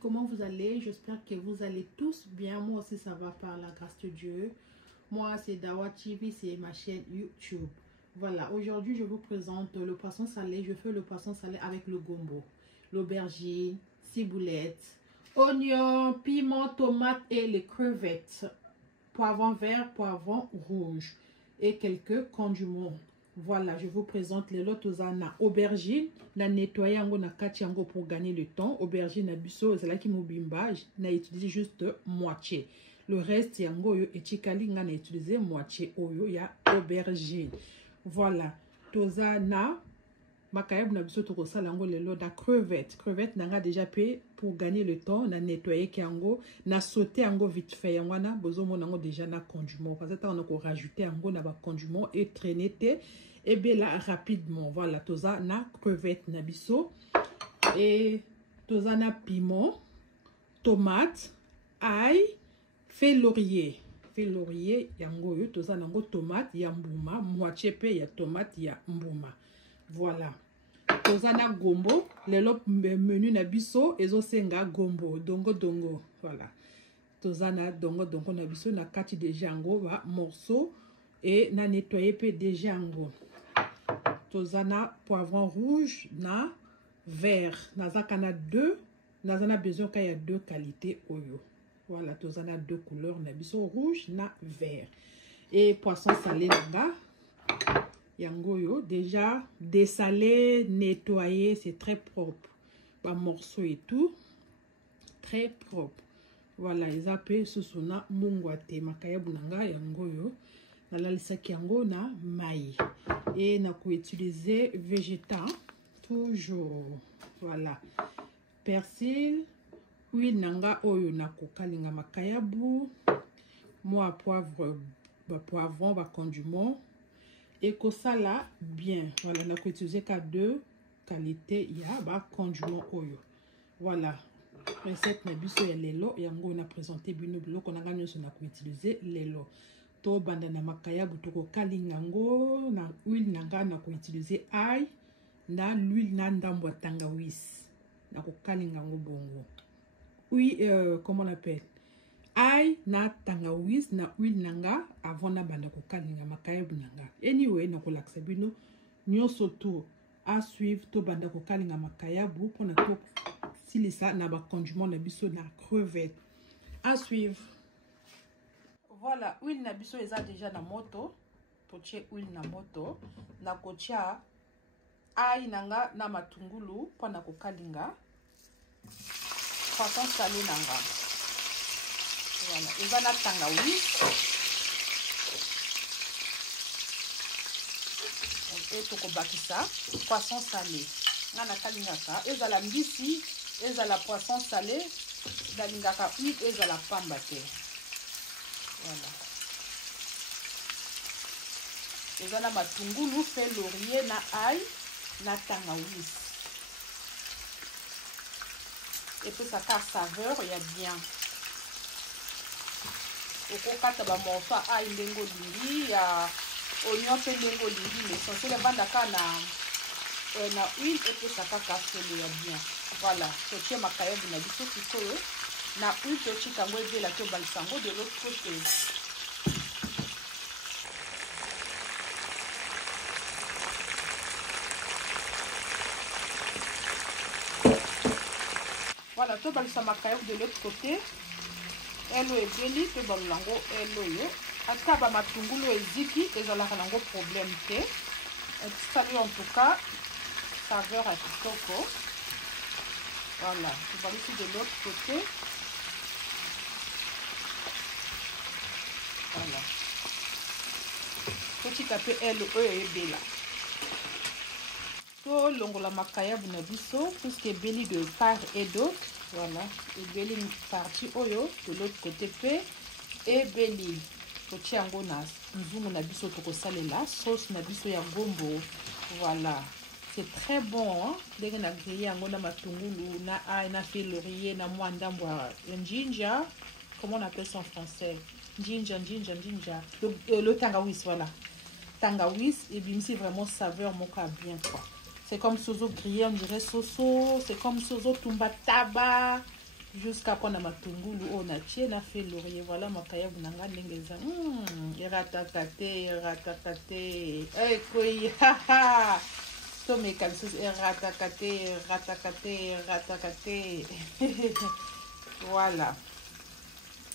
Comment vous allez? J'espère que vous allez tous bien. Moi aussi ça va par la grâce de Dieu. Moi c'est Dawa TV, c'est ma chaîne YouTube. Voilà, aujourd'hui je vous présente le poisson salé. Je fais le poisson salé avec le gombo, l'aubergine, ciboulette, oignons, piment, tomates et les crevettes, poivron vert, poivron rouge et quelques condiments. Voilà, je vous présente les lots na aubergine, na nettoyer yango na kati yango pour gagner le temps. Aubergine na biso c'est là qui mobimba, na utiliser juste moitié. Le reste yango yo etikali nga na utiliser moitié oyo ya aubergine. Voilà, toza na makayab na biso to sala yango le lot da crevette. Crevette nanga déjà pe pour gagner le temps, na nettoyer yango, na sauter yango vite fait yango na bozo monango déjà na condiment. Parce que on a ko rajouter yango na ba condiment et traîner té et bien là rapidement. Voilà, toza na crevette na biso et toza na piment, tomate, ail, feuille laurier. Feuille laurier yango yo toza nango tomate ya mbuma, moitié pe ya tomate ya mbuma. Voilà. Toza na gombo, lelo menu na biso ezo senga gombo, dongo dongo. Voilà. Toza na dongo dongo na biso na kati déjà yango ba morceau et na nettoyer pe déjà yango. Toza na poivron rouge na vert. Nazaka na deux, nazana besoin qu'il y a deux qualités oyo. Voilà, toza na deux couleurs na biso rouge na vert. Et poisson salé nanga yango yo déjà dessalé, nettoyé, c'est très propre. Ba morceau et tout très propre. Voilà, ils appellent susuna mungwate makayabu nanga yango yo. Nalalisaki yango na maï et na ko utiliser végétal toujours. Voilà, persil, huile nanga oyo na ko kalinga makayabu, moi poivre, poivron, ba condiment et que ça là bien. Voilà, na ko utiliser ka deux qualités ya ba condiment oyo. Voilà, recette na biso ya lelo yango na présenter bino biloko nanga nyonso na ko utiliser lelo. To banda na makayabu toko kalingango na huile nanga na ko utiliser ail na l'huile na ndambo tangawizi na ko kalingango bongo. Oui, comment on appelle? Ail na tangawizi na huile nanga avant na banda ko kalinga makayabu nanga. Anyway, na ko laksa bino nyonso to à suivre to banda ko kalinga makayabu pour na to silisa na ba condiment na biso na crevette. À suivre. Voilà, huile na biso eza déjà na moto. Toche huile na moto. Na kotia ail nanga na matungulu pour na ko kalinga. Poisson salé nanga. Voilà, eza na tangawizi. Et toko bakisa poisson salé. Na kalinga ka eza la mbisi, eza la poisson salé, dalingaka huile eza la pamba te. Voilà. Eza na matungulu, feuille laurier na ail na tangawizi. Et puis ça a saveur, il y a bien. Oko kata ba morceau ail ndengo lingi ya oignon pe ndengo lingi mais sans le bandaka na huile et puis ça a cassé ya bien. Voilà, totie makayabu na biso sikoyo na huile totie kango de la to balsango de l'autre côté. Voilà, to balsa makayabu de l'autre côté. elo ebeli to balango elo yo ata ba matungulu eziki ezalaka nango problème te. Salut en tout cas saveur à kitoko. Voilà, je vais ici de l'autre côté. Voilà. Petit tapé elo ebela. To longola makaya bunabiso tout ce qui est belli de part et d'autre. Voilà, et belli une partie oyo de l'autre côté pe et belli tochi yango na nzungu na biso tokosalela sauce na biso ya gombo. Voilà, c'est très bon hein? Ndenge na grillé yango na matungulu na ail na fil laurier na mwa ndambo ya ginger, comment on appelle ça en français, ginger le tangawiz. Voilà, tangawiz et bimsi vraiment saveur moka bien quoi. C'est comme sozo grillé, on dirait soso. C'est comme sozo tumba taba. Jusqu'à qu'on a matungulu, on a tié, on a fait laurier. Voilà, ma kaya bunanga n'engeza. Ratakate. Eh, quoi, haha. Tome kalsus, ratakate. Voilà.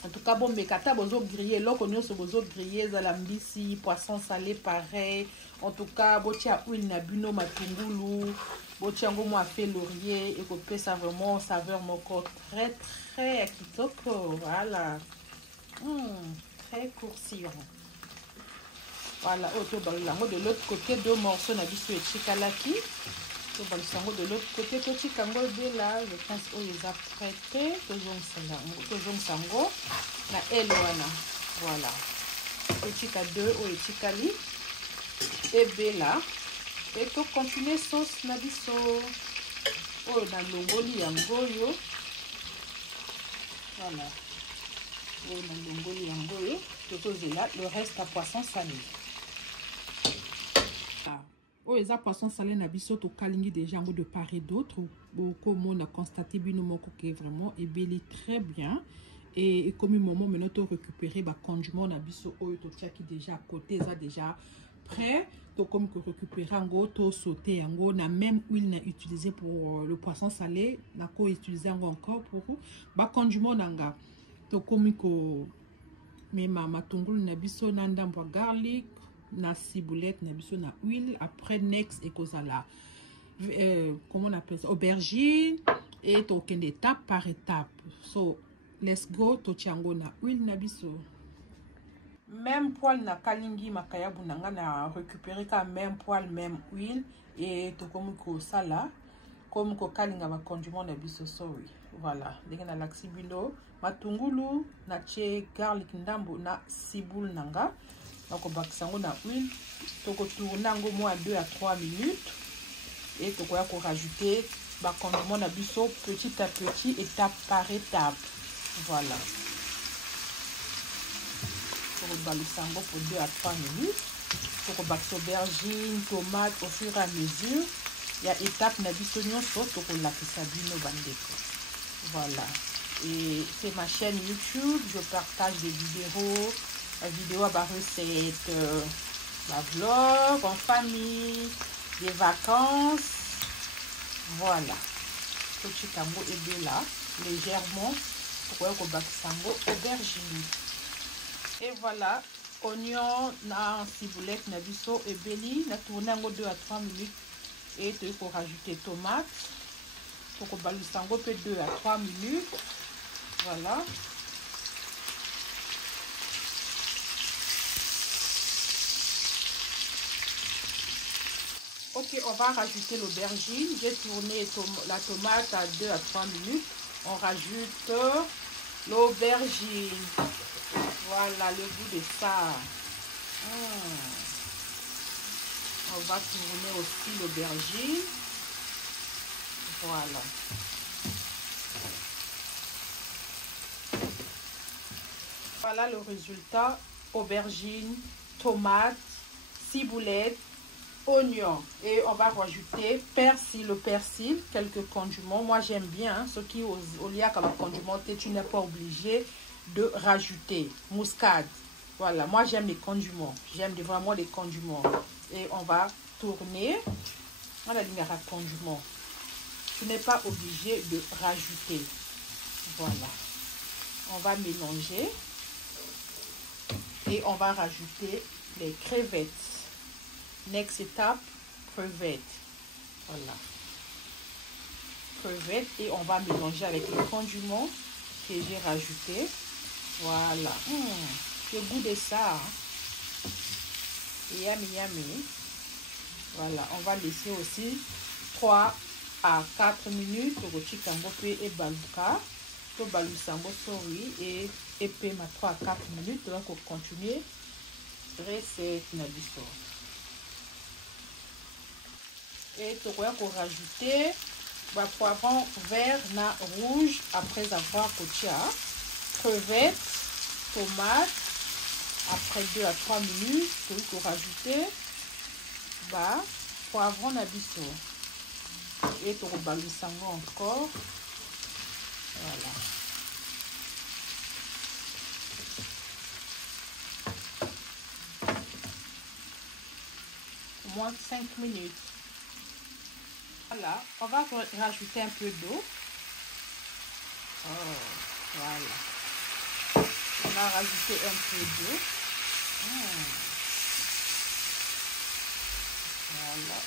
En tout cas, bon, mais kata bozo grillé, là, qu'on y a bozo grillé, zalambisi, poisson salé, pareil. En tout cas, bochi a huile nabuno matungulu, bochi ango mo a fait laurier, et que ça vraiment saveur moko très kitoko. Voilà. Très coursillant. Voilà, auto balango de l'autre côté, 2 morceaux nabiso et chikalaki. De l'autre côté, petit kango de là, je pense qu'ils ont prêté, toujours sango, na eloana, voilà. Petit ka 2 ou chikali, et bela, et pour continuer sauce nabiso, oh na longoli yangoyo, voilà. Oh na longoli yangoyo, tout là, le reste à poisson salé. Oh, les poissons salés na biso to kalingi déjà de part et d'autre. Comme on a constaté bino moko que vraiment ebeli très bien. Et comme moment maintenant to récupérer ba condiment na biso oyo to tiaki déjà à côté ça déjà prêt. To comme que récupérer ngo to sauter ngo na même huile na utilisé pour le poisson salé na ko utiliser encore pour ba condiment nanga. To comme ko même matungulu na biso na ndambo garlic na ciboulette na biso na huile. Après next et kozala comment on appelle ça, aubergine, et token étape par étape. So let's go to tiango na huile na biso. Même poil na kalingi makaya bunanga na récupérer ka même poil même huile et to comme ko sala comme ko kalinga ma condiment na biso sorry. Voilà, ndenge na laxi bilo matungulu na che garlic ndambo na ciboule nanga. Donc, on va na huile, toko tourner en moins 2 à 3 minutes et toko ya ko rajouter ba condiment na biso petit à petit, étape par étape. Voilà. Toko balisango pour 2 à 3 minutes. Toko bakso aubergine, tomate au fur et à mesure. Il y a étape na biso nyonso toko lakisa bino bandeko. Voilà. Et c'est ma chaîne YouTube, je partage des vidéos à bas recettes, la vlog en famille, des vacances. Voilà. Petit tango et de là, légèrement, pour aubergine. Et voilà, oignon, na ciboulette, na biso et belli, na tourner en 2 à 3 minutes. Et tu peux rajouter tomate. Pour balisango peut 2 à 3 minutes. Voilà. Ok, on va rajouter l'aubergine. J'ai tourné la tomate à 2 à 3 minutes. On rajoute l'aubergine. Voilà le goût de ça. On va tourner aussi l'aubergine. Voilà. Voilà le résultat. Aubergine, tomate, ciboulette, oignon. Et on va rajouter persil, le persil, quelques condiments. Moi j'aime bien, hein, ceux qui au lieu de condimenter, tu n'es pas obligé de rajouter. Muscade. Voilà, moi j'aime les condiments. J'aime vraiment les condiments. Et on va tourner. On a dit On va mélanger. Et on va rajouter les crevettes. Next étape, crevettes. Voilà. Crevettes. Et on va mélanger avec le condiment que j'ai rajouté. Voilà. Le goût de ça. Yummy, yummy. Voilà. On va laisser aussi 3 à 4 minutes. Au chikango et baluka. Au balusango, sorry. Et puis, 3 à 4 minutes. Donc, on continue. Recette nabiso. Et tu vas rajouter le poivron vert na rouge après avoir coché. Crevettes, tomates. Après 2 à 3 minutes, tu vas rajouter poivron nabiso. Et tu vas balancer encore. Voilà. Au moins 5 minutes. Voilà, on va rajouter un peu d'eau. Voilà. On va rajouter un peu d'eau. Voilà.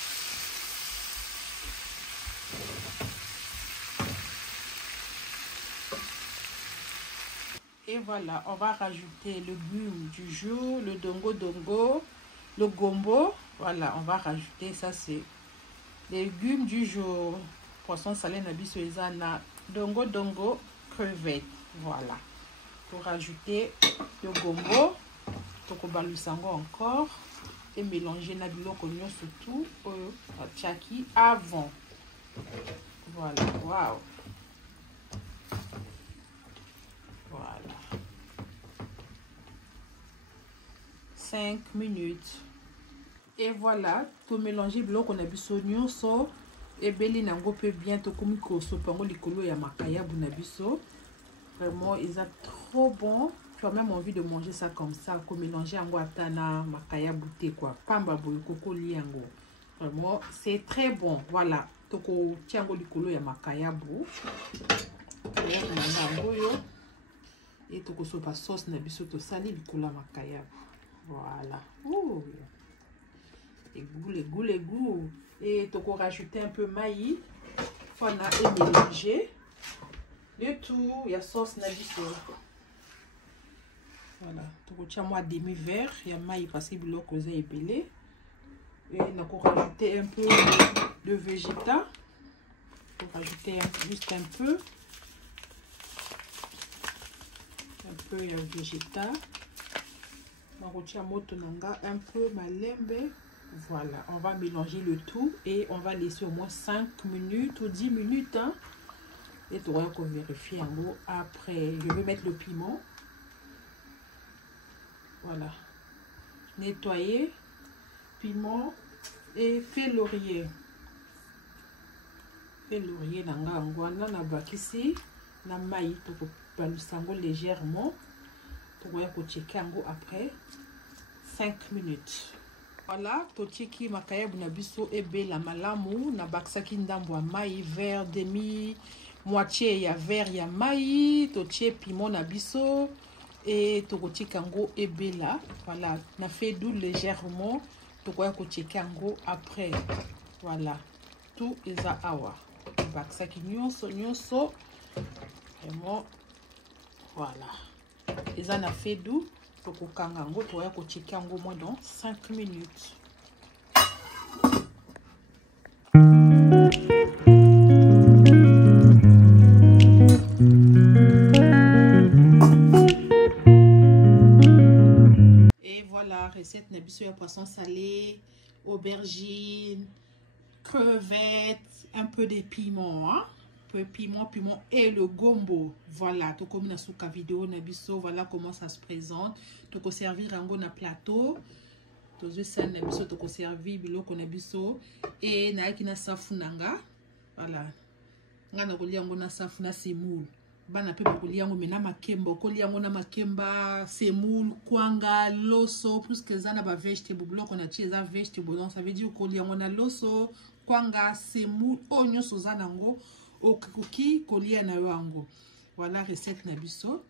Et voilà, on va rajouter le légume du jour, le dongo, le gombo. Voilà, on va rajouter, ça c'est les légumes du jour. Poisson salé nabiso ezana dongo crevettes. Voilà. Pour rajouter le gombo, tokobalusango encore et mélanger na biloko nyonso tout tchaki avant. Voilà, waouh. Voilà. 5 minutes. Et voilà, tout mélanger biloko na biso nyonso et beli nango pe bien to komi ko sopango likolo ya makayabu na biso. Vraiment, ils ont trop bon. Tu as même envie de manger ça comme ça, comme mélanger en guatana, makaya bouté quoi. Pamba boy coco liango. Vraiment, c'est très bon. Voilà. Toko tiango likolo ya makaya bou. Et toko sopa sauce na biso to sali likolo makaya. Voilà. Ouh. Les goûts. Et toko rajouter un peu maïs. Voilà, et mélanger. Le tout, il y a sauce nabiso. Voilà, tu as moi demi-verre, il y a maïs parce que le cause est épelé. Et on a rajouté un peu de végéta. On va rajouter juste un peu. Il y a végéta. On va un peu malembe. Voilà, on va mélanger le tout et on va laisser au moins 5 minutes ou 10 minutes. Hein. Et tu vas vérifier en gros. Après, je vais mettre le piment. Voilà. Nettoyer, piment et fait laurier. Fait laurier dans la na bakisi na maï to balusango légèrement. Tu vas checker en gros après 5 minutes. Voilà, to cheki makayabu na biso ebe la malamu na baksaki ndambo maï vert demi moitié ya vert ya maï, to tie piment na biso et to kango ebela. Voilà, na fait doux légèrement, to ko kango après. Voilà, tout eza awa. Baksaki nyonso vraiment voilà. Eza na fait doux, to ko kango to kango moins dans 5 minutes. Recette nabiso ya poisson salé, aubergine, crevettes, un peu de piment, hein? Un peu piment et le gombo. Voilà, tout comme dans la vidéo nabiso, voilà comment ça se présente. Tu peux servir un bon plateau. Tu peux servir biloko nabiso et na ki na safunanga. Voilà. Ngana kolia ngona safuna semoule. Bana pepe kolia ngo mena makemba kolia ngo na makemba semoule kwanga loso plus que ça na ba vegetable bloc on a tia za vegetable donc ça veut dire kolia ngo na loso kwanga semoule onyo sozana ngo okikuki kolia na yango. Voilà recette na biso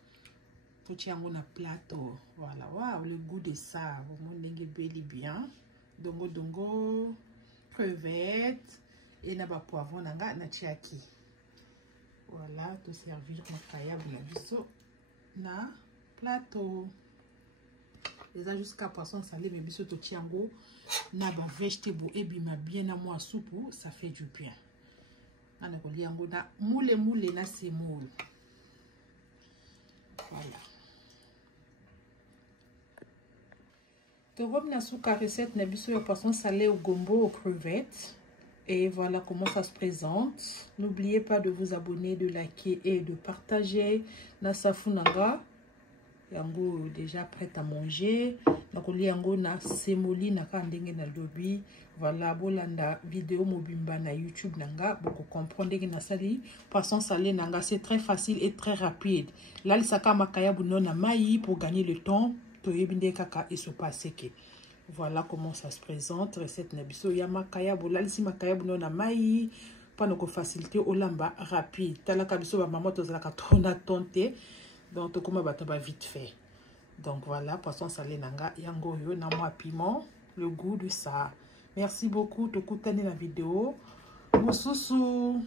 Totiango na plateau. Voilà, waouh, le goût de ça. Vraiment, beli bien. Dongo dongo, crevettes et na ba poivron nanga na chiaki. Voilà, tout servir makaya na biso na plateau. Les a jusqu'à poisson salé mais biso totiango na ba vegetable et bima bien à moi soupe, ça fait du bien. Ana ko liango na moule na semoule. Voilà. Je reviens sur la recette de poisson salé au gombo aux crevettes. Et voilà comment ça se présente. N'oubliez pas de vous abonner, de liker et de partager. Nasafunanga. Yango déjà prête à manger. Nakoli yango na semoli na kandenge na lobby. Voilà, bolanda vidéo mobimba na YouTube nanga. Boko comprendre que na sali poisson salé nanga c'est très facile et très rapide. Là, le saka makaya buno na maï pour gagner le temps. Kaka et se passer que voilà comment ça se présente. Recette nabiso ya makaya bolal si makaya buno na mai pas nos facilité au lamba rapide tala kabiso ba maman tozala ka tona tonté donc to comment bataba vite fait. Donc voilà, poisson salé nanga yango yo na moi piment, le goût de ça. Merci beaucoup to kutani la vidéo. Mosusu.